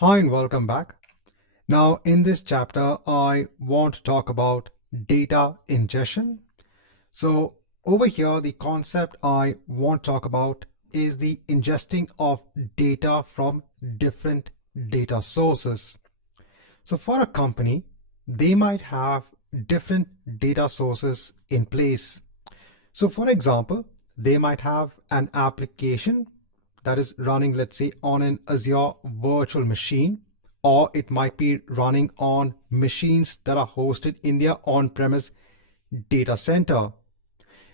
Hi and welcome back. Now in this chapter, I want to talk about data ingestion. So over here, the concept I want to talk about is the ingesting of data from different data sources. So for a company, they might have different data sources in place. So for example, they might have an application that is running, let's say, on an Azure virtual machine, or it might be running on machines that are hosted in their on-premise data center.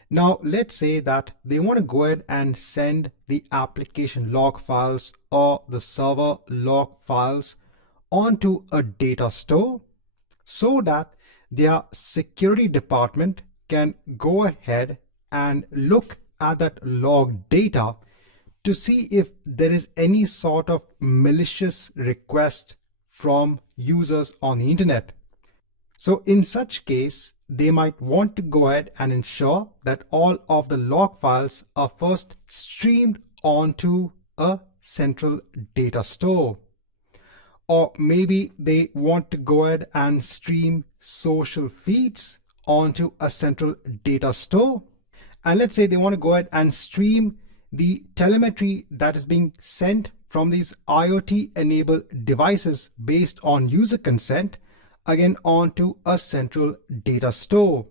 Now, let's say that they want to go ahead and send the application log files or the server log files onto a data store so that their security department can go ahead and look at that log data to see if there is any sort of malicious request from users on the internet. So in such case, they might want to go ahead and ensure that all of the log files are first streamed onto a central data store. Or maybe they want to go ahead and stream social feeds onto a central data store. And let's say they want to go ahead and stream the telemetry that is being sent from these IoT-enabled devices based on user consent, again onto a central data store.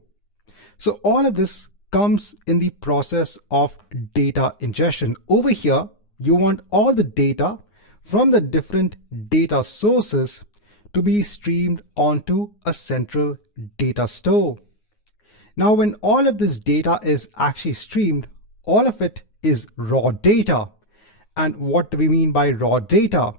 So all of this comes in the process of data ingestion. Over here, you want all the data from the different data sources to be streamed onto a central data store. Now, when all of this data is actually streamed, all of it is raw data. And what do we mean by raw data?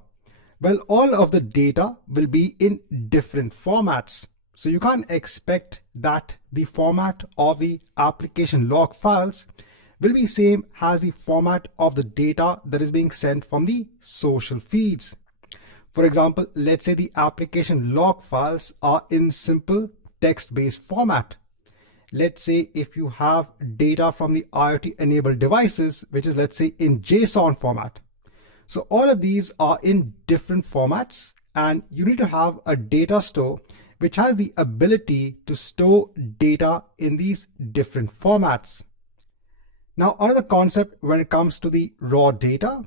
Well, all of the data will be in different formats. So you can't expect that the format of the application log files will be same as the format of the data that is being sent from the social feeds. For example, let's say the application log files are in simple text-based format. Let's say if you have data from the IoT enabled devices, which is, let's say, in JSON format. So all of these are in different formats, and you need to have a data store which has the ability to store data in these different formats. Now, another concept when it comes to the raw data.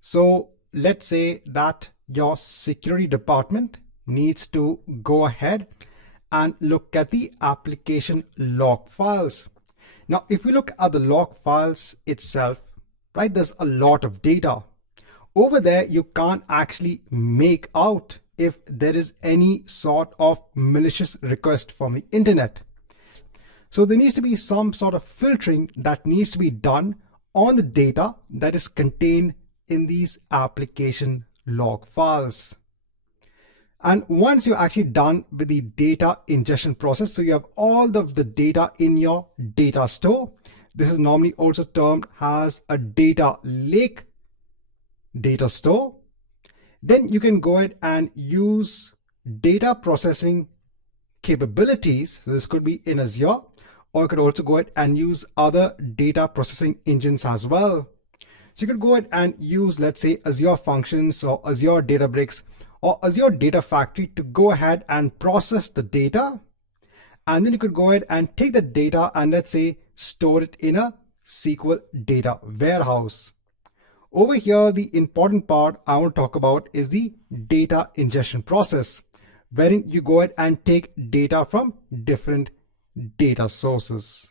So let's say that your security department needs to go ahead and look at the application log files. Now, if we look at the log files itself, right, there's a lot of data. Over there, you can't actually make out if there is any sort of malicious request from the internet. So there needs to be some sort of filtering that needs to be done on the data that is contained in these application log files. And once you're actually done with the data ingestion process, so you have all of the data in your data store. This is normally also termed as a data lake data store. Then you can go ahead and use data processing capabilities. So this could be in Azure, or you could also go ahead and use other data processing engines as well. So you could go ahead and use, let's say, Azure Functions or Azure Databricks or Azure Data Factory to go ahead and process the data. And then you could go ahead and take the data and, let's say, store it in a SQL data warehouse. Over here, the important part I want to talk about is the data ingestion process, wherein you go ahead and take data from different data sources.